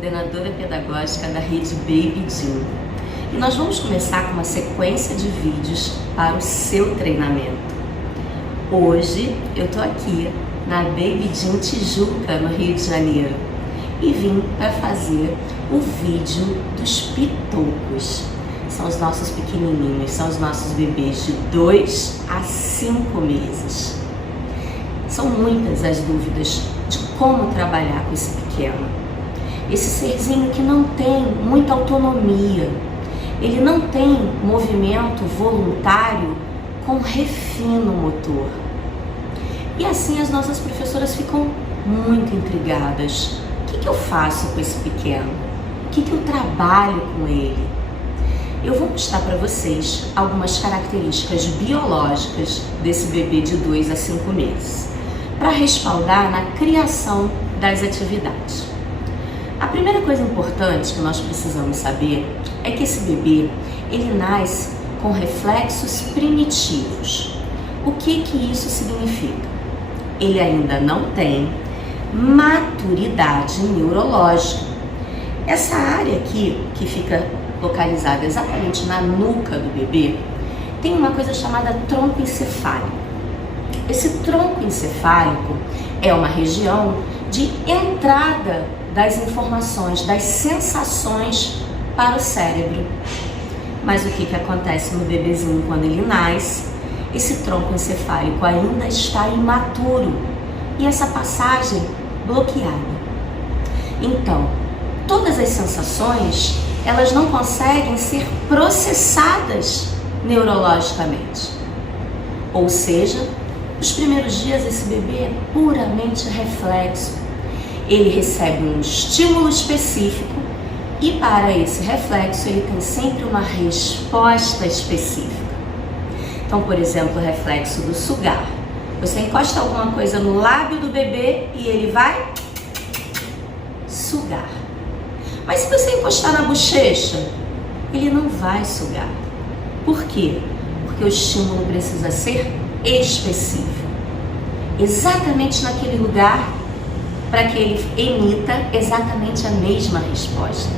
coordenadora pedagógica da rede Baby Gym. E nós vamos começar com uma sequência de vídeos para o seu treinamento. Hoje eu tô aqui na Baby Gym Tijuca, no Rio de Janeiro, e vim para fazer o vídeo dos pitocos. São os nossos pequenininhos, são os nossos bebês de 2 a 5 meses. São muitas as dúvidas de como trabalhar com esse pequeno. Esse serzinho que não tem muita autonomia, ele não tem movimento voluntário com refino motor. E assim as nossas professoras ficam muito intrigadas. O que eu faço com esse pequeno? O que eu trabalho com ele? Eu vou mostrar para vocês algumas características biológicas desse bebê de 2 a 5 meses, para respaldar na criação das atividades. A primeira coisa importante que nós precisamos saber é que esse bebê, ele nasce com reflexos primitivos. O que isso significa? Ele ainda não tem maturidade neurológica. Essa área aqui, que fica localizada exatamente na nuca do bebê, tem uma coisa chamada tronco encefálico. Esse tronco encefálico é uma região de entrada das informações, das sensações para o cérebro. Mas o que acontece no bebezinho quando ele nasce? Esse tronco encefálico ainda está imaturo e essa passagem bloqueada. Então, todas as sensações, elas não conseguem ser processadas neurologicamente. Ou seja, nos primeiros dias esse bebê é puramente reflexo. Ele recebe um estímulo específico e para esse reflexo ele tem sempre uma resposta específica. Então, por exemplo, o reflexo do sugar. Você encosta alguma coisa no lábio do bebê e ele vai sugar. Mas se você encostar na bochecha, ele não vai sugar. Por quê? Porque o estímulo precisa ser específico. Exatamente naquele lugar, para que ele emita exatamente a mesma resposta.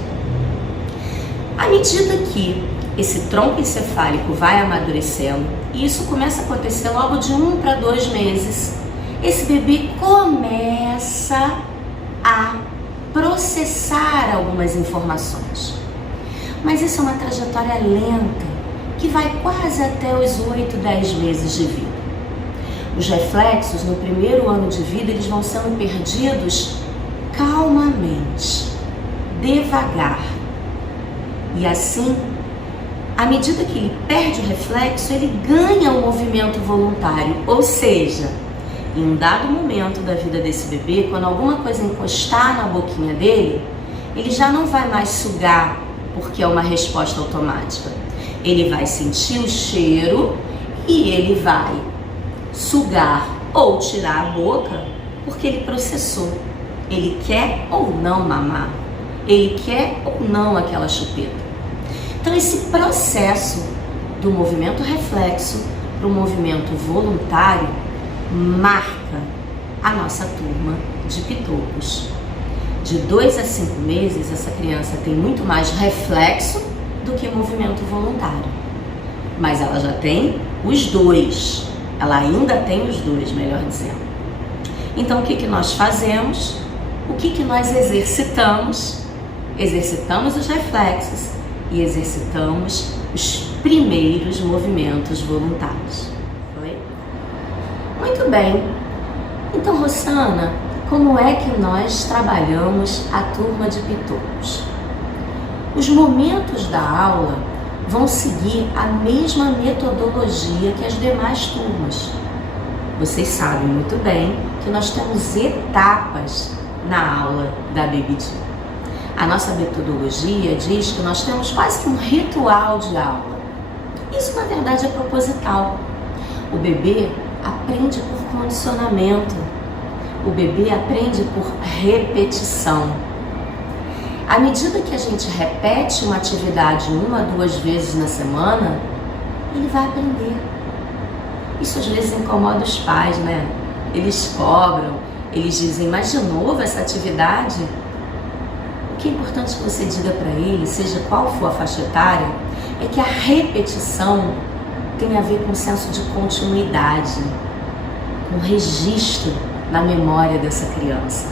À medida que esse tronco encefálico vai amadurecendo, e isso começa a acontecer logo de 1 para 2 meses, esse bebê começa a processar algumas informações. Mas isso é uma trajetória lenta, que vai quase até os 8, 10 meses de vida. Os reflexos no primeiro ano de vida, eles vão sendo perdidos calmamente, devagar. E assim, à medida que ele perde o reflexo, ele ganha o movimento voluntário. Ou seja, em um dado momento da vida desse bebê, quando alguma coisa encostar na boquinha dele, ele já não vai mais sugar, porque é uma resposta automática. Ele vai sentir o cheiro e ele vai sugar ou tirar a boca, porque ele processou. Ele quer ou não mamar. Ele quer ou não aquela chupeta. Então esse processo do movimento reflexo para o movimento voluntário marca a nossa turma de pitocos. De 2 a 5 meses, essa criança tem muito mais reflexo do que movimento voluntário. Mas ela já tem os dois. Ela ainda tem os dois, melhor dizendo. Então o que nós fazemos? O que nós exercitamos? Exercitamos os reflexos e exercitamos os primeiros movimentos voluntários. Foi? Muito bem. Então, Rosana, como é que nós trabalhamos a turma de pitocos? Os momentos da aula vão seguir a mesma metodologia que as demais turmas. Vocês sabem muito bem que nós temos etapas na aula da Baby Gym. A nossa metodologia diz que nós temos quase que um ritual de aula. Isso, na verdade, é proposital. O bebê aprende por condicionamento. O bebê aprende por repetição. À medida que a gente repete uma atividade 1 a 2 vezes na semana, ele vai aprender. Isso às vezes incomoda os pais, né? Eles cobram, eles dizem, mas de novo essa atividade? O que é importante que você diga para ele, seja qual for a faixa etária, é que a repetição tem a ver com senso de continuidade, com registro na memória dessa criança.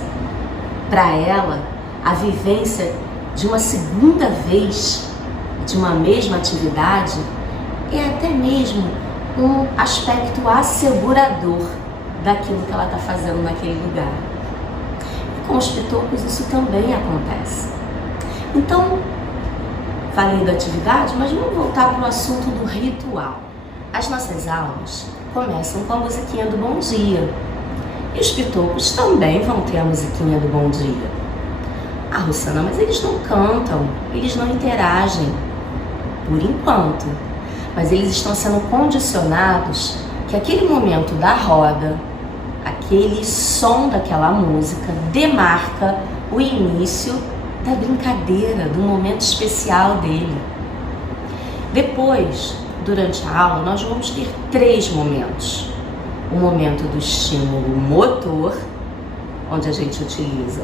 Para ela, a vivência de uma segunda vez de uma mesma atividade é até mesmo um aspecto assegurador daquilo que ela está fazendo naquele lugar. E com os pitocos isso também acontece. Então, falei da atividade, mas vamos voltar para o assunto do ritual. As nossas aulas começam com a musiquinha do bom dia. E os pitocos também vão ter a musiquinha do bom dia. Ah, Rosana, mas eles não cantam, eles não interagem, por enquanto. Mas eles estão sendo condicionados que aquele momento da roda, aquele som daquela música, demarca o início da brincadeira, do momento especial dele. Depois, durante a aula, nós vamos ter 3 momentos. O momento do estímulo motor, onde a gente utiliza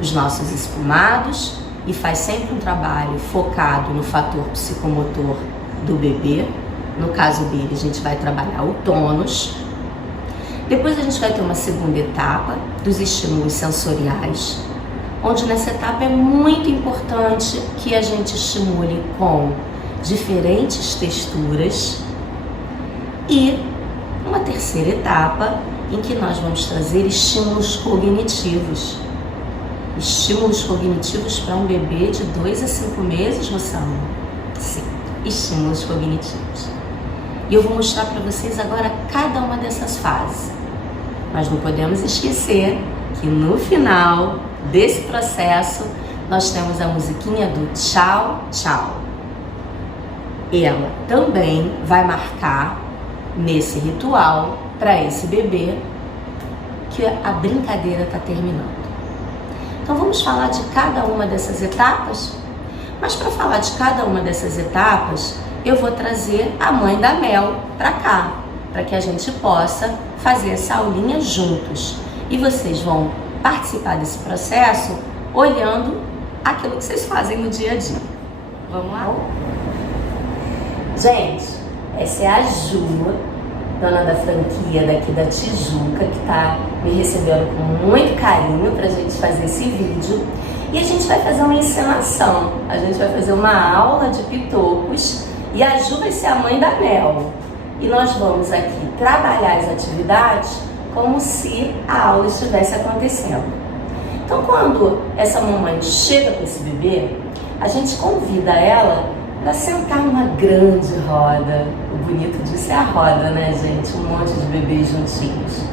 os nossos espumados e faz sempre um trabalho focado no fator psicomotor do bebê. No caso dele, a gente vai trabalhar o tônus. Depois a gente vai ter uma segunda etapa dos estímulos sensoriais, onde nessa etapa é muito importante que a gente estimule com diferentes texturas, e uma terceira etapa em que nós vamos trazer estímulos cognitivos. Estímulos cognitivos para um bebê de 2 a 5 meses, Rosana? Sim, estímulos cognitivos. E eu vou mostrar para vocês agora cada uma dessas fases. Mas não podemos esquecer que no final desse processo nós temos a musiquinha do tchau, tchau. Ela também vai marcar nesse ritual para esse bebê que a brincadeira está terminando. Então vamos falar de cada uma dessas etapas, mas para falar de cada uma dessas etapas eu vou trazer a mãe da Mel para cá, para que a gente possa fazer essa aulinha juntos. E vocês vão participar desse processo olhando aquilo que vocês fazem no dia a dia. Vamos lá? Gente, essa é a Ju, dona da franquia daqui da Tijuca, que está me recebendo com muito carinho para a gente fazer esse vídeo. E a gente vai fazer uma encenação, a gente vai fazer uma aula de pitocos e a Ju vai ser a mãe da Mel. E nós vamos aqui trabalhar as atividades como se a aula estivesse acontecendo. Então, quando essa mamãe chega com esse bebê, a gente convida ela para sentar numa grande roda. O bonito disso é a roda, né, gente? Um monte de bebês juntinhos.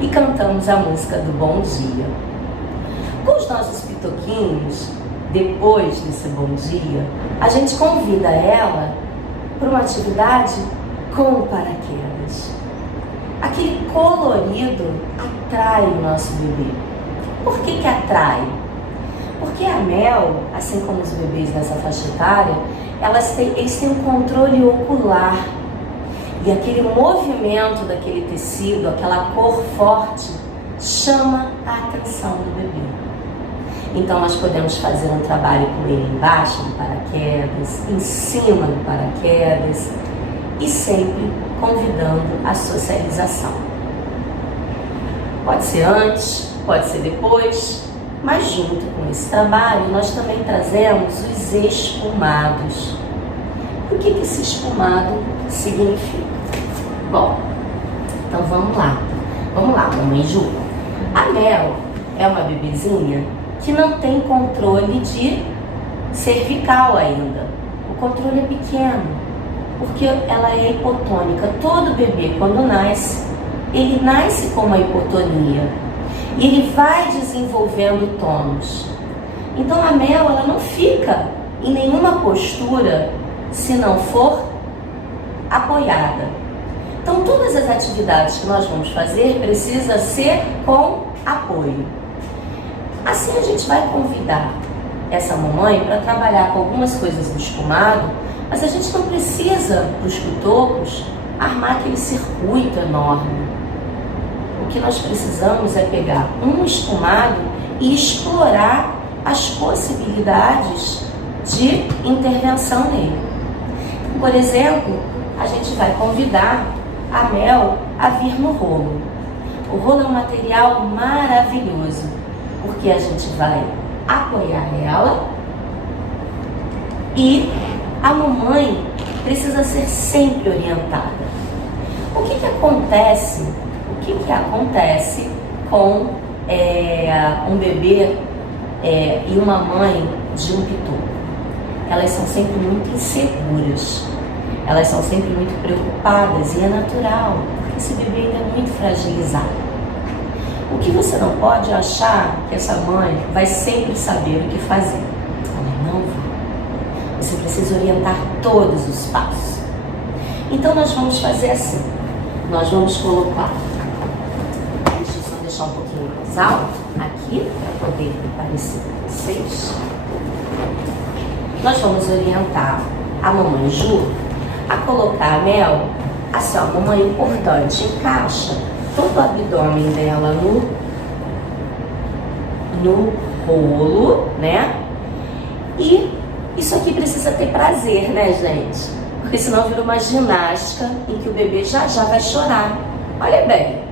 E cantamos a música do bom dia. Com os nossos pitoquinhos, depois desse bom dia, a gente convida ela para uma atividade com paraquedas. Aquele colorido atrai o nosso bebê. Por que atrai? Porque a Mel, assim como os bebês dessa faixa etária, eles têm um controle ocular. E aquele movimento daquele tecido, aquela cor forte, chama a atenção do bebê. Então nós podemos fazer um trabalho com ele embaixo do paraquedas, em cima do paraquedas, e sempre convidando a socialização. Pode ser antes, pode ser depois, mas junto com esse trabalho nós também trazemos os espumados. O que esse espumado significa? Bom, então vamos lá, mamãe Ju. A Mel é uma bebezinha que não tem controle de cervical ainda. O controle é pequeno, porque ela é hipotônica. Todo bebê, quando nasce, ele nasce com uma hipotonia e ele vai desenvolvendo tônus. Então a Mel, ela não fica em nenhuma postura se não for apoiada. Então todas as atividades que nós vamos fazer precisa ser com apoio. Assim a gente vai convidar essa mamãe para trabalhar com algumas coisas do espumado, mas a gente não precisa, para os pitocos, armar aquele circuito enorme. O que nós precisamos é pegar um espumado e explorar as possibilidades de intervenção nele. Por exemplo, a gente vai convidar a Mel a vir no rolo. O rolo é um material maravilhoso, porque a gente vai apoiar ela e a mamãe precisa ser sempre orientada. O que acontece com um bebê e uma mãe de um pitô? Elas são sempre muito inseguras, elas são sempre muito preocupadas, e é natural, porque esse bebê ainda é muito fragilizado. O que você não pode achar que essa mãe vai sempre saber o que fazer. Ela não vai. Você precisa orientar todos os passos. Então nós vamos fazer assim. Nós vamos colocar, deixa eu só deixar um pouquinho mais alto aqui, para poder aparecer para vocês. Nós vamos orientar a mamãe Ju a colocar a Mel, assim, ó, mamãe, importante, encaixa todo o abdômen dela no rolo, né? E isso aqui precisa ter prazer, né, gente? Porque senão vira uma ginástica em que o bebê já vai chorar. Olha bem,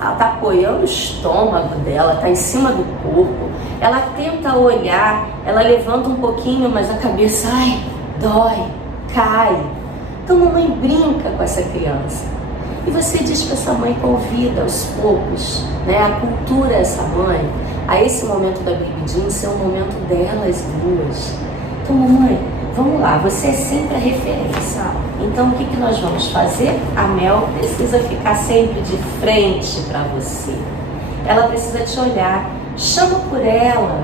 ela tá apoiando o estômago dela, tá em cima do corpo, ela tenta olhar, ela levanta um pouquinho, mas a cabeça, ai, dói, cai. Então mamãe brinca com essa criança. E você diz para essa mãe, convida aos poucos, né, a cultura essa mãe, a esse momento da bebidinha ser um momento delas duas. Então mamãe, vamos lá, você é sempre a referência. Então o que nós vamos fazer? A Mel precisa ficar sempre de frente para você. Ela precisa te olhar, chama por ela,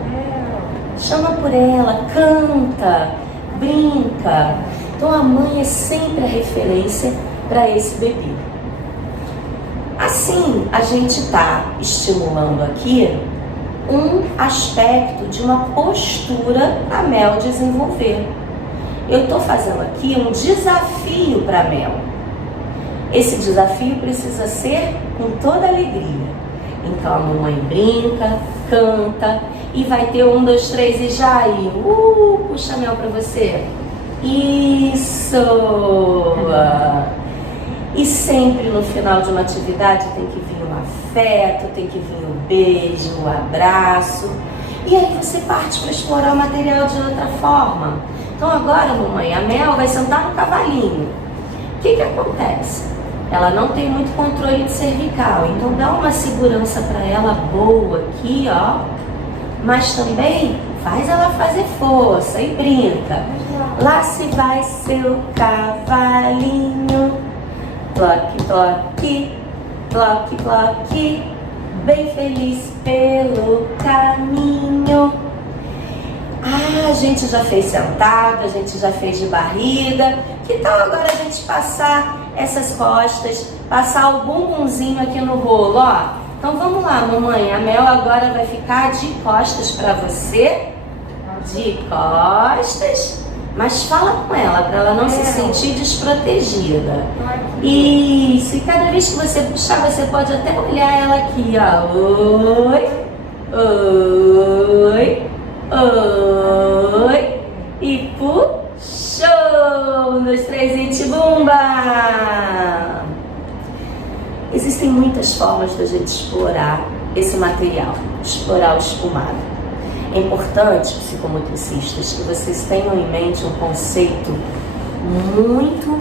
canta, brinca. Então a mãe é sempre a referência para esse bebê. Assim, a gente está estimulando aqui um aspecto de uma postura para a Mel desenvolver. Eu estou fazendo aqui um desafio para a Mel. Esse desafio precisa ser com toda alegria. Então a mamãe brinca, canta e vai ter 1, 2, 3 e já aí. Puxa a Mel para você. Isso! E sempre no final de uma atividade tem que vir um afeto, tem que vir um beijo, um abraço. E aí você parte para explorar o material de outra forma. Então agora, mamãe, a Mel vai sentar no cavalinho. O que acontece? Ela não tem muito controle de cervical, então dá uma segurança para ela boa aqui, ó. Mas também faz ela fazer força e brinca. Lá se vai seu cavalinho. Cloque, cloque, cloque, cloque, bem feliz pelo caminho. A gente já fez sentado, a gente já fez de barriga. Que tal agora a gente passar essas costas, passar o bumbumzinho aqui no rolo, ó? Então vamos lá, mamãe. A Mel agora vai ficar de costas para você. De costas. Mas fala com ela, para ela não se sentir desprotegida. Isso, e cada vez que você puxar, você pode até olhar ela aqui, ó. Oi, oi, oi. E puxou! 1, 2, 3 e tibumba! Existem muitas formas da gente explorar esse material, explorar o espumado. É importante, psicomotricistas, que vocês tenham em mente um conceito muito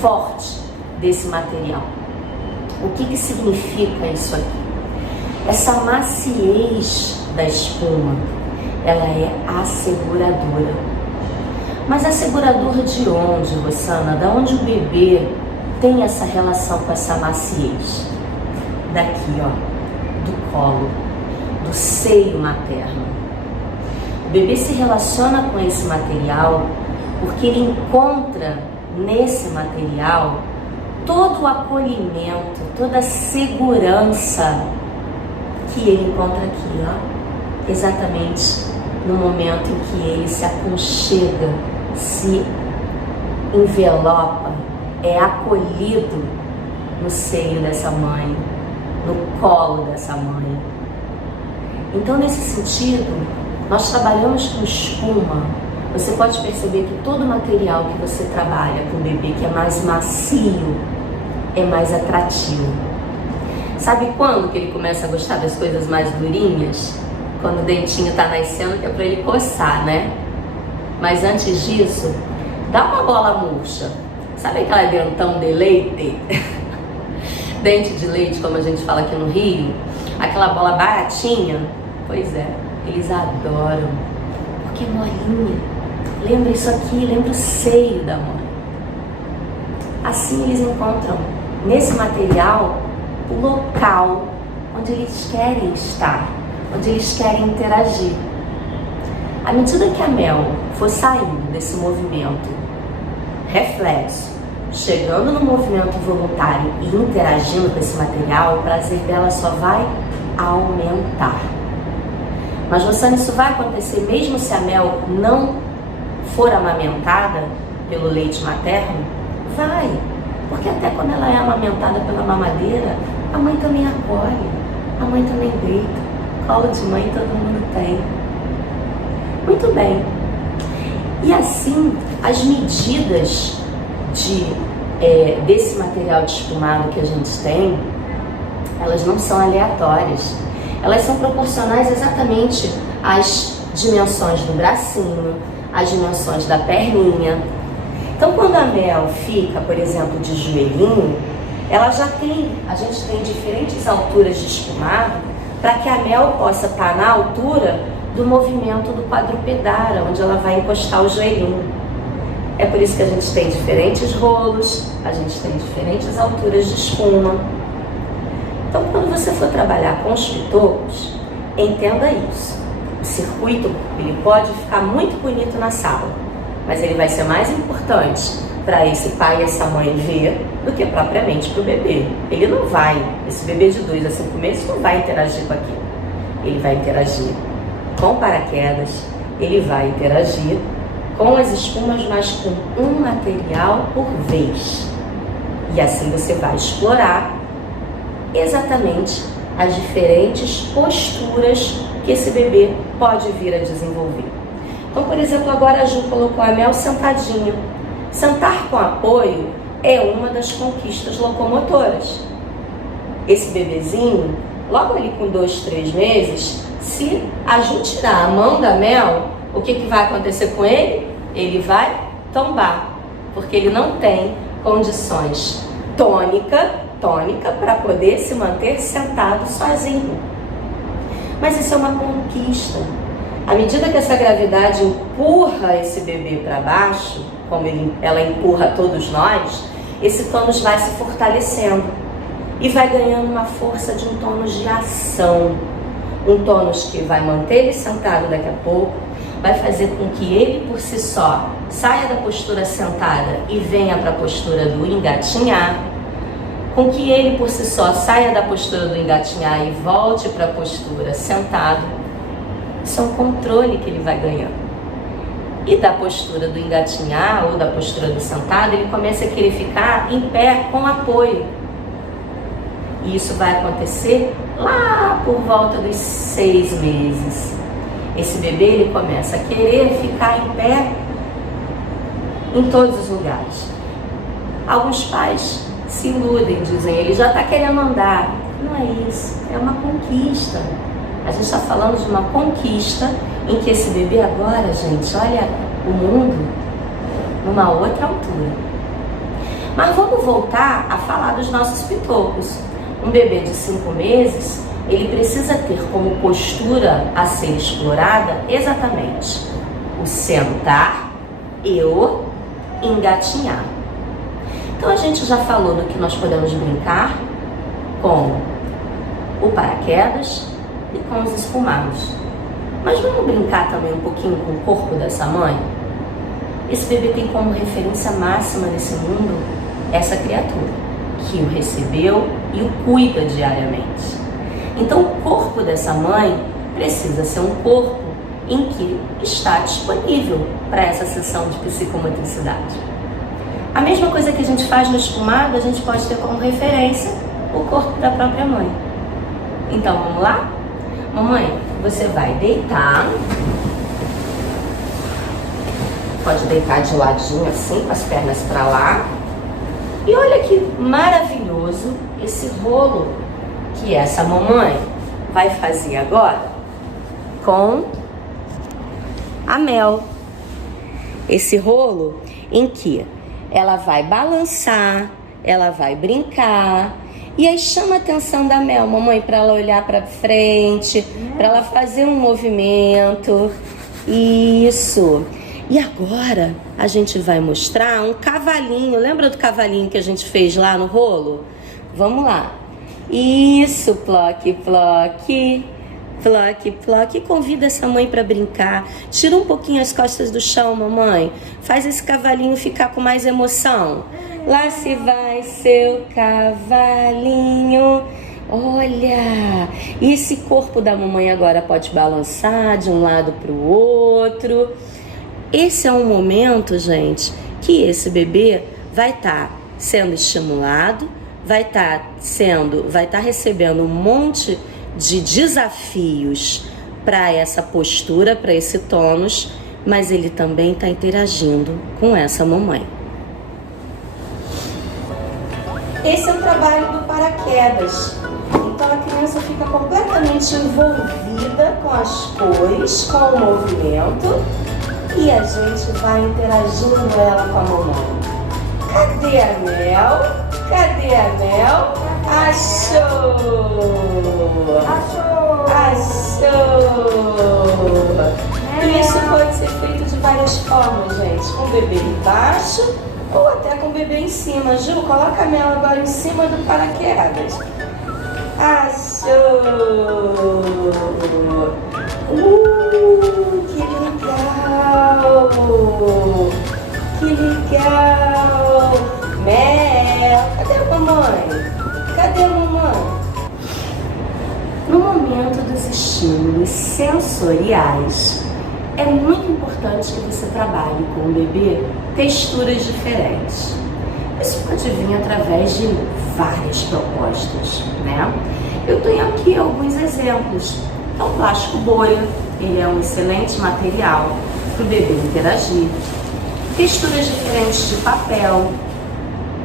forte desse material. O que significa isso aqui? Essa maciez da espuma, ela é asseguradora. Mas asseguradora de onde, Rosana? Da onde o bebê tem essa relação com essa maciez? Daqui, ó, do colo, do seio materno. O bebê se relaciona com esse material porque ele encontra nesse material todo o acolhimento, toda a segurança que ele encontra aqui, ó, exatamente no momento em que ele se aconchega, se envelopa, é acolhido no seio dessa mãe, no colo dessa mãe. Então, nesse sentido, nós trabalhamos com espuma. Você pode perceber que todo material que você trabalha com o bebê que é mais macio, é mais atrativo. Sabe quando que ele começa a gostar das coisas mais durinhas? Quando o dentinho está nascendo, que é para ele coçar, né? Mas antes disso, dá uma bola murcha. Sabe aquela dentão de leite? Dente de leite, como a gente fala aqui no Rio? Aquela bola baratinha? Pois é, eles adoram. Porque é molinha. Lembra isso aqui, lembra o seio da mãe. Assim eles encontram nesse material o local onde eles querem estar, onde eles querem interagir. À medida que a Mel for saindo desse movimento reflexo, chegando no movimento voluntário e interagindo com esse material, o prazer dela só vai aumentar. Mas, Rossana, isso vai acontecer mesmo se a Mel não for amamentada pelo leite materno? Vai, porque até quando ela é amamentada pela mamadeira, a mãe também acolhe, a mãe também deita. Colo de mãe todo mundo tem. Muito bem. E assim, as medidas desse material de espumado que a gente tem, elas não são aleatórias. Elas são proporcionais exatamente às dimensões do bracinho, às dimensões da perninha. Então, quando a Mel fica, por exemplo, de joelhinho, a gente tem diferentes alturas de espumado para que a Mel possa estar na altura do movimento do quadrupedar, onde ela vai encostar o joelhinho. É por isso que a gente tem diferentes rolos, a gente tem diferentes alturas de espuma. Então, quando você for trabalhar com os pitocos, entenda isso. O circuito, ele pode ficar muito bonito na sala, mas ele vai ser mais importante para esse pai e essa mãe ver do que propriamente para o bebê. Ele não vai, esse bebê de 2 a 5 meses não vai interagir com aquilo. Ele vai interagir com paraquedas, ele vai interagir com as espumas, mas com um material por vez. E assim você vai explorar exatamente as diferentes posturas que esse bebê pode vir a desenvolver. Então, por exemplo, agora a Ju colocou a Mel sentadinha. Sentar com apoio é uma das conquistas locomotoras. Esse bebezinho, logo ali com 2, 3 meses, se a Ju tirar a mão da Mel, o que vai acontecer com ele? Ele vai tombar, porque ele não tem condições tônica para poder se manter sentado sozinho. Mas isso é uma conquista. À medida que essa gravidade empurra esse bebê para baixo, como ela empurra todos nós, esse tônus vai se fortalecendo e vai ganhando uma força de um tônus de ação. Um tônus que vai manter ele sentado daqui a pouco, vai fazer com que ele por si só saia da postura sentada e venha para a postura do engatinhar, com que ele por si só saia da postura do engatinhar e volte para a postura sentado. Isso é um controle que ele vai ganhando. E da postura do engatinhar ou da postura do sentado, ele começa a querer ficar em pé com apoio. E isso vai acontecer lá por volta dos 6 meses. Esse bebê, ele começa a querer ficar em pé em todos os lugares. Alguns pais se iludem, dizem, ele já está querendo andar. Não é isso, é uma conquista. A gente está falando de uma conquista em que esse bebê agora, gente, olha o mundo numa outra altura. Mas vamos voltar a falar dos nossos pitocos. Um bebê de 5 meses, ele precisa ter como postura a ser explorada exatamente o sentar e o engatinhar. Então a gente já falou do que nós podemos brincar com o paraquedas e com os espumados. Mas vamos brincar também um pouquinho com o corpo dessa mãe? Esse bebê tem como referência máxima nesse mundo essa criatura, que o recebeu e o cuida diariamente. Então o corpo dessa mãe precisa ser um corpo em que está disponível para essa sessão de psicomotricidade. A mesma coisa que a gente faz no espumado, a gente pode ter como referência o corpo da própria mãe. Então vamos lá? Mamãe, Você vai deitar. Pode deitar de ladinho assim, com as pernas para lá. E olha que maravilhoso esse rolo que essa mamãe vai fazer agora com a Mel. Esse rolo em que ela vai balançar, ela vai brincar. E aí chama a atenção da Mel, mamãe, para ela olhar para frente, para ela fazer um movimento. Isso. E agora a gente vai mostrar um cavalinho. Lembra do cavalinho que a gente fez lá no rolo? Vamos lá. Isso, ploque, ploque. Ploque, ploque. Convida essa mãe para brincar. Tira um pouquinho as costas do chão, mamãe. Faz esse cavalinho ficar com mais emoção. Lá se vai seu cavalinho. Olha! E esse corpo da mamãe agora pode balançar de um lado para o outro. Esse é um momento, gente, que esse bebê vai estar sendo estimulado, vai estar recebendo um monte de desafios para essa postura, para esse tônus, mas ele também está interagindo com essa mamãe. Esse é o trabalho do paraquedas. Então a criança fica completamente envolvida com as cores, com o movimento, e a gente vai interagindo ela com a mamãe. Cadê a Mel? Cadê a Mel? Achou! Achou! E isso pode ser feito de várias formas, gente. Com o bebê embaixo ou até com o bebê em cima. Ju, coloca a Mel agora em cima do paraquedas. Achou! Que legal! Que legal! Mel, cadê a mamãe? Cadê a mamãe? No momento dos estímulos sensoriais, é muito importante que você trabalhe com o bebê texturas diferentes. Isso pode vir através de várias propostas, né? Eu tenho aqui alguns exemplos. Então, plástico bolha, ele é um excelente material para o bebê interagir. Texturas diferentes de papel,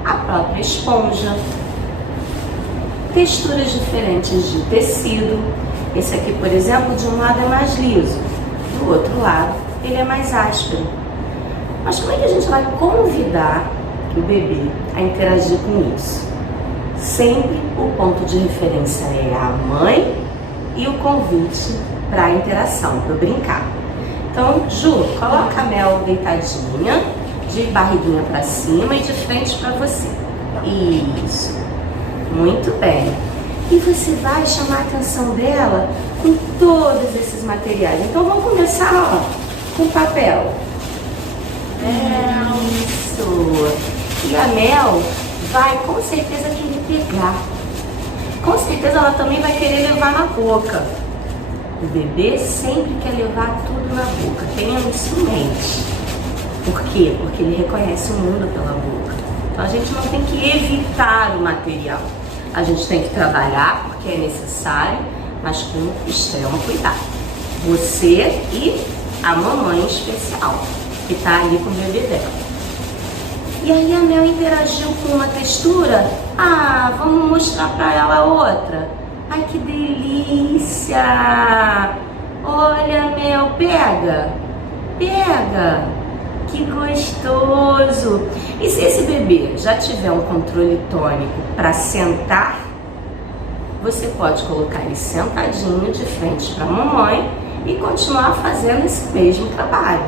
a própria esponja. Texturas diferentes de tecido. Esse aqui, por exemplo, de um lado é mais liso, do outro lado ele é mais áspero. Mas como é que a gente vai convidar o bebê a interagir com isso? Sempre o ponto de referência é a mãe e o convite para a interação, para brincar. Então, Ju, coloca a Mel deitadinha, de barriguinha para cima e de frente para você. Isso. Muito bem. E você vai chamar a atenção dela com todos esses materiais. Então, vamos começar, ó, com papel. Isso. E a Mel vai com certeza querer pegar. Com certeza ela também vai querer levar na boca. O bebê sempre quer levar tudo na boca. Tenha isso em mente. Por quê? Porque ele reconhece o mundo pela boca. Então a gente não tem que evitar o material. A gente tem que trabalhar porque é necessário, mas com extremo cuidado. Você e a mamãe especial, que está ali com o bebê dela. E aí a Mel interagiu com uma textura. Ah, vamos mostrar para ela outra. Ai, que delícia! Olha, Mel, pega! Pega! Que gostoso! E se esse bebê já tiver um controle tônico para sentar, você pode colocar ele sentadinho de frente para a mamãe e continuar fazendo esse mesmo trabalho.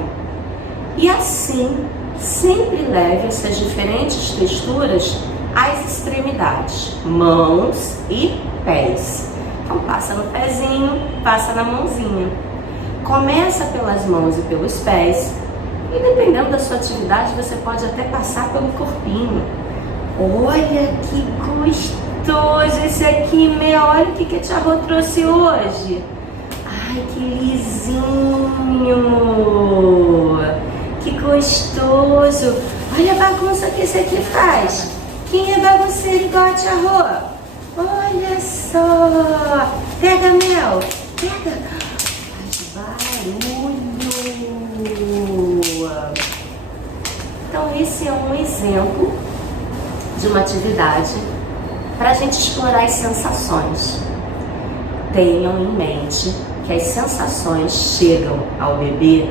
E assim, sempre leve essas diferentes texturas às extremidades, mãos e pés. Então passa no pezinho, passa na mãozinha. Começa pelas mãos e pelos pés. E dependendo da sua atividade, você pode até passar pelo corpinho. Olha que gostoso esse aqui, Mel. Olha o que a tia Rô trouxe hoje. Ai, que lisinho. Que gostoso. Olha a bagunça que esse aqui faz. Quem é bagunceiro igual a tia Rô? Olha só. Pega, Mel. Pega. Então esse é um exemplo de uma atividade para a gente explorar as sensações. Tenham em mente que as sensações chegam ao bebê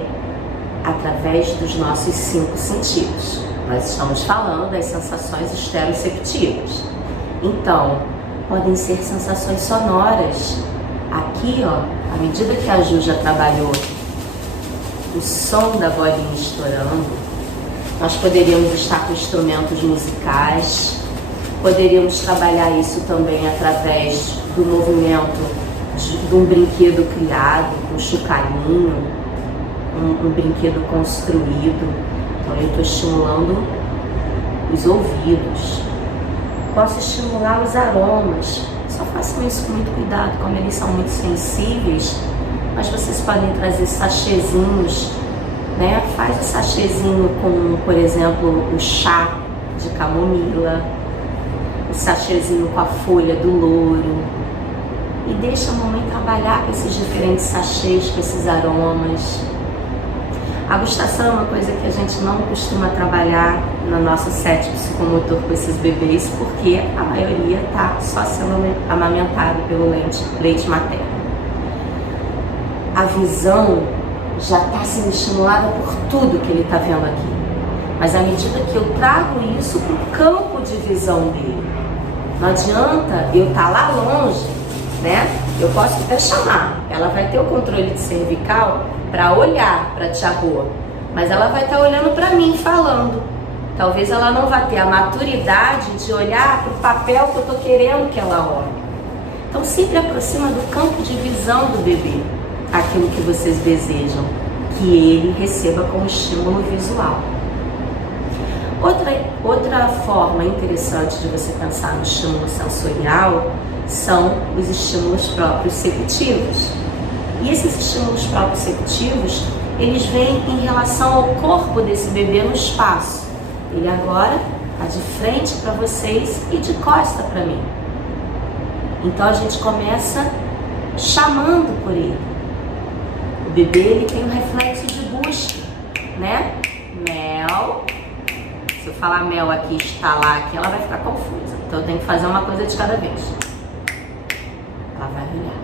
através dos nossos 5 sentidos. Nós estamos falando das sensações esteroceptivas. Então, podem ser sensações sonoras. Aqui, ó, à medida que a Ju já trabalhou o som da bolinha estourando, nós poderíamos estar com instrumentos musicais, poderíamos trabalhar isso também através do movimento de um brinquedo criado, um chocalhinho, um brinquedo construído. Então eu estou estimulando os ouvidos. Posso estimular os aromas. Só façam isso com muito cuidado, como eles são muito sensíveis, mas vocês podem trazer sachêzinhos, né? Faz o sachêzinho com, por exemplo, o chá de camomila, o sachêzinho com a folha do louro, e deixa a mamãe trabalhar com esses diferentes sachês, com esses aromas. A gustação é uma coisa que a gente não costuma trabalhar no nosso set psicomotor com esses bebês, porque a maioria está só sendo amamentado pelo leite materno. A visão já está sendo estimulada por tudo que ele está vendo aqui. Mas à medida que eu trago isso para o campo de visão dele, não adianta eu estar lá longe, né? Eu posso até chamar, ela vai ter o controle de cervical para olhar para a tia Rô, mas ela vai estar olhando para mim falando. Talvez ela não vá ter a maturidade de olhar para o papel que eu estou querendo que ela olhe. Então sempre aproxima do campo de visão do bebê aquilo que vocês desejam que ele receba como estímulo visual. Outra forma interessante de você pensar no estímulo sensorial são os estímulos proprioceptivos. E esses estímulos proprioceptivos, eles vêm em relação ao corpo desse bebê no espaço. Ele agora está de frente para vocês e de costa para mim. Então a gente começa chamando por ele. O bebê, ele tem um reflexo de busca, né? Mel. Se eu falar mel aqui, estalar aqui, ela vai ficar confusa. Então eu tenho que fazer uma coisa de cada vez. Ela vai olhar.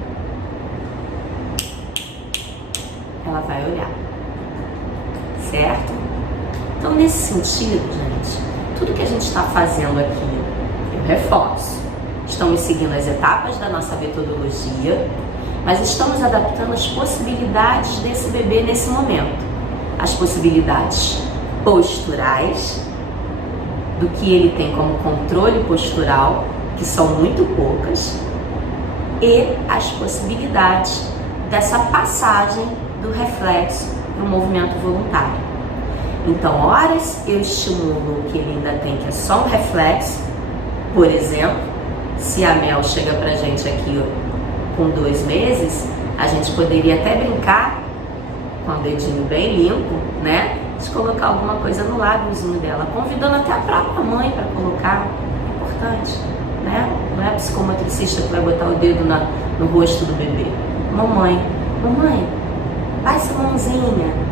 Ela vai olhar. Certo? Então, nesse sentido, gente, tudo que a gente está fazendo aqui, eu reforço. Estamos seguindo as etapas da nossa metodologia, mas estamos adaptando as possibilidades desse bebê nesse momento. As possibilidades posturais, do que ele tem como controle postural, que são muito poucas, e as possibilidades dessa passagem do reflexo para o movimento voluntário. Então, horas eu estimulo o que ele ainda tem, que é só um reflexo. Por exemplo, se a Mel chega pra gente aqui com 2 meses, a gente poderia até brincar com o dedinho bem limpo, né? De colocar alguma coisa no lábiozinho dela, convidando até a própria mãe para colocar. É importante, né? Não é a psicomotricista que vai botar o dedo no rosto do bebê. Mamãe, vai essa mãozinha.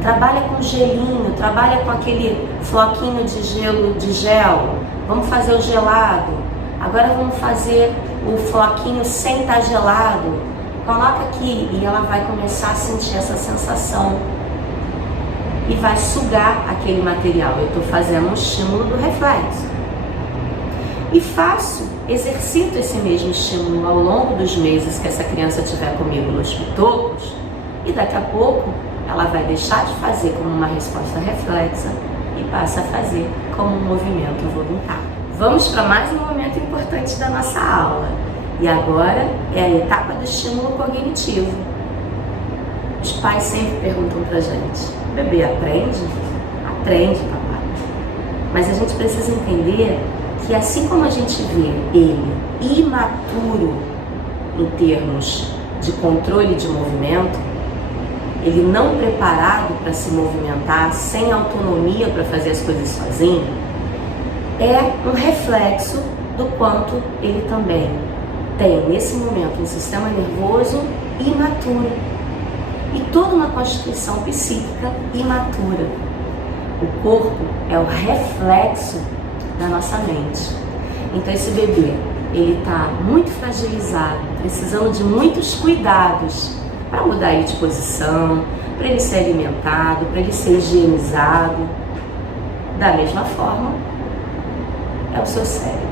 Trabalha com gelinho, trabalha com aquele floquinho de gel. Vamos fazer o gelado. Agora vamos fazer o floquinho sem estar gelado. Coloca aqui e ela vai começar a sentir essa sensação. E vai sugar aquele material. Eu estou fazendo um estímulo do reflexo. E exercito esse mesmo estímulo ao longo dos meses que essa criança estiver comigo nos pitocos. E daqui a pouco ela vai deixar de fazer como uma resposta reflexa e passa a fazer como um movimento voluntário. Vamos para mais um momento importante da nossa aula. E agora é a etapa do estímulo cognitivo. Os pais sempre perguntam pra gente: o bebê aprende? Aprende, papai. Mas a gente precisa entender que assim como a gente vê ele imaturo em termos de controle de movimento, ele não preparado para se movimentar, sem autonomia para fazer as coisas sozinho, é um reflexo do quanto ele também tem, nesse momento, um sistema nervoso imaturo. e toda uma constituição psíquica imatura. O corpo é o reflexo da nossa mente. Então esse bebê, ele está muito fragilizado, precisando de muitos cuidados para mudar ele de posição, para ele ser alimentado, para ele ser higienizado. Da mesma forma, é o seu cérebro.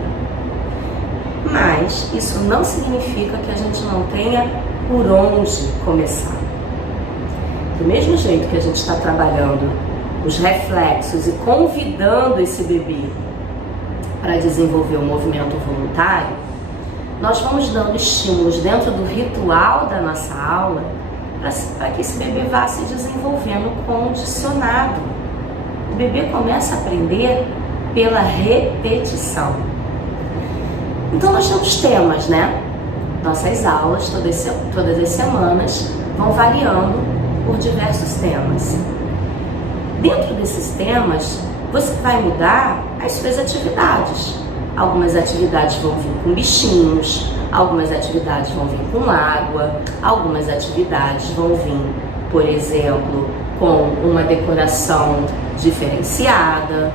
Mas isso não significa que a gente não tenha por onde começar. Do mesmo jeito que a gente está trabalhando os reflexos e convidando esse bebê para desenvolver o movimento voluntário, nós vamos dando estímulos dentro do ritual da nossa aula para que esse bebê vá se desenvolvendo condicionado. O bebê começa a aprender pela repetição. Então nós temos temas, né? Nossas aulas, todas as semanas, vão variando por diversos temas. Dentro desses temas, você vai mudar as suas atividades. Algumas atividades vão vir com bichinhos, algumas atividades vão vir com água, algumas atividades vão vir, por exemplo, com uma decoração diferenciada.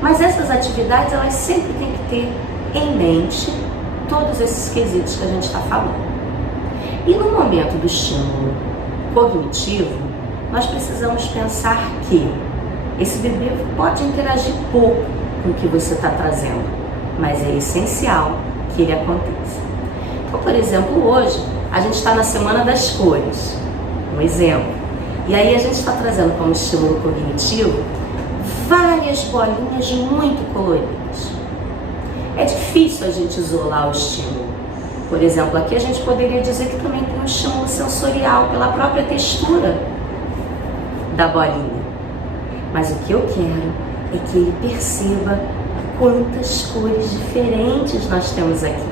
Mas essas atividades, elas sempre têm que ter em mente todos esses quesitos que a gente está falando. E no momento do estímulo cognitivo, nós precisamos pensar que esse bebê pode interagir pouco com o que você está trazendo, mas é essencial que ele aconteça. Então, por exemplo, hoje a gente está na Semana das Cores, um exemplo, e aí a gente está trazendo como estímulo cognitivo várias bolinhas muito coloridas. É difícil a gente isolar o estímulo. Por exemplo, aqui a gente poderia dizer que também tem um estímulo sensorial pela própria textura da bolinha. Mas o que eu quero é que ele perceba quantas cores diferentes nós temos aqui.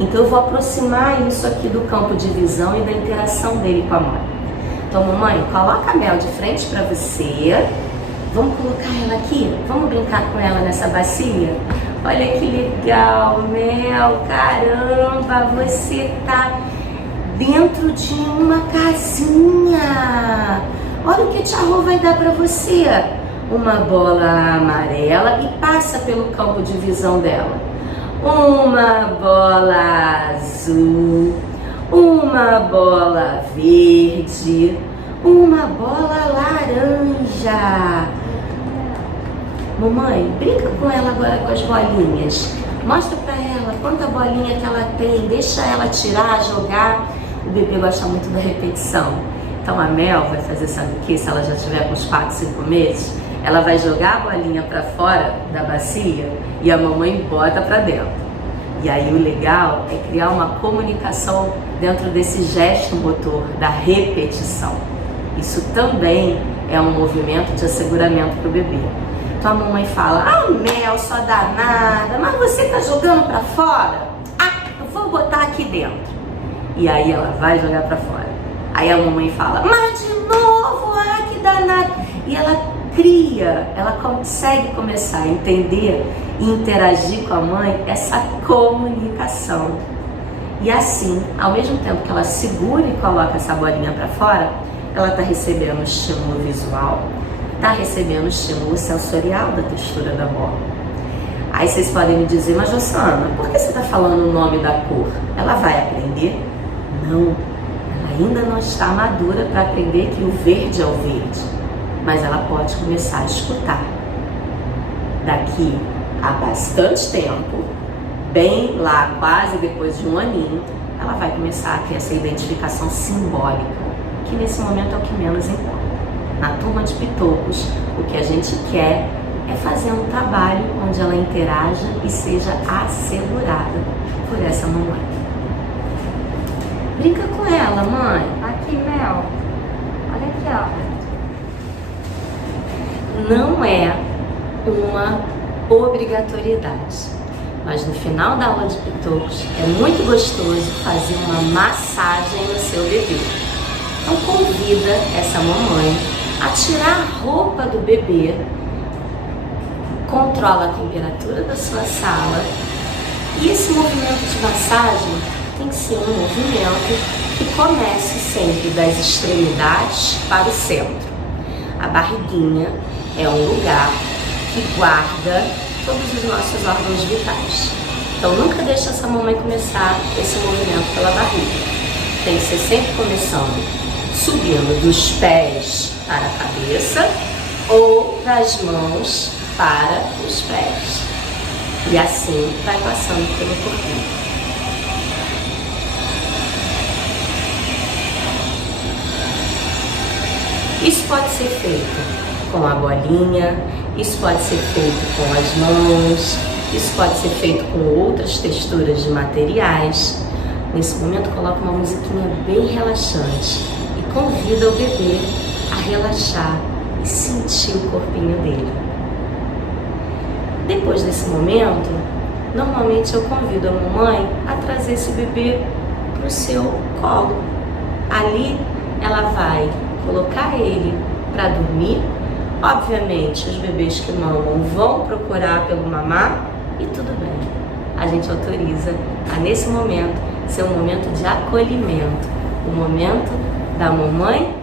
Então eu vou aproximar isso aqui do campo de visão e da interação dele com a mãe. Então, mamãe, coloca a Mel de frente para você. Vamos colocar ela aqui? Vamos brincar com ela nessa bacia? Olha que legal, Mel, caramba, você tá dentro de uma casinha. Olha o que a tia Rô vai dar para você. Uma bola amarela e passa pelo campo de visão dela. Uma bola azul, uma bola verde, uma bola laranja. Mamãe, brinca com ela agora com as bolinhas. Mostra pra ela quanta bolinha que ela tem, deixa ela tirar, jogar. O bebê gosta muito da repetição. Então a Mel vai fazer, sabe o que? Se ela já tiver com uns 4, 5 meses, ela vai jogar a bolinha pra fora da bacia e a mamãe bota pra dentro. E aí o legal é criar uma comunicação dentro desse gesto motor da repetição. Isso também é um movimento de asseguramento para o bebê. Então a mamãe fala, ah, Mel, só danada, mas você tá jogando para fora? Ah, eu vou botar aqui dentro. E aí ela vai jogar para fora. Aí a mamãe fala, mas de novo, ah, que danada. E ela cria, ela consegue começar a entender e interagir com a mãe essa comunicação. E assim, ao mesmo tempo que ela segura e coloca essa bolinha para fora, ela está recebendo estímulo visual, está recebendo estímulo sensorial da textura da bola. Aí vocês podem me dizer, mas Jossana, por que você está falando o nome da cor? Ela vai aprender? Não, ela ainda não está madura para aprender que o verde é o verde, mas ela pode começar a escutar. Daqui a bastante tempo, bem lá quase depois de um aninho, ela vai começar a ter essa identificação simbólica, que nesse momento é o que menos importa. Na turma de pitocos, o que a gente quer é fazer um trabalho onde ela interaja e seja assegurada por essa mamãe. Brinca com ela, mãe. Aqui, Mel. Olha aqui, ó. Não é uma obrigatoriedade, mas no final da aula de pitocos é muito gostoso fazer uma massagem no seu bebê. Então convida essa mamãe a tirar a roupa do bebê, controla a temperatura da sua sala e esse movimento de massagem tem que ser um movimento que comece sempre das extremidades para o centro. A barriguinha é um lugar que guarda todos os nossos órgãos vitais. Então nunca deixe essa mamãe começar esse movimento pela barriga. Tem que ser sempre começando subindo dos pés para a cabeça ou das mãos para os pés. E assim vai passando pelo corpinho. Isso pode ser feito com a bolinha, isso pode ser feito com as mãos, isso pode ser feito com outras texturas de materiais. Nesse momento, coloca uma musiquinha bem relaxante e convida o bebê a relaxar e sentir o corpinho dele. Depois desse momento, normalmente eu convido a mamãe a trazer esse bebê para o seu colo. Ali ela vai colocar ele para dormir. Obviamente, os bebês que mamam vão procurar pelo mamá e tudo bem. A gente autoriza a, nesse momento, ser um momento de acolhimento, o momento da mamãe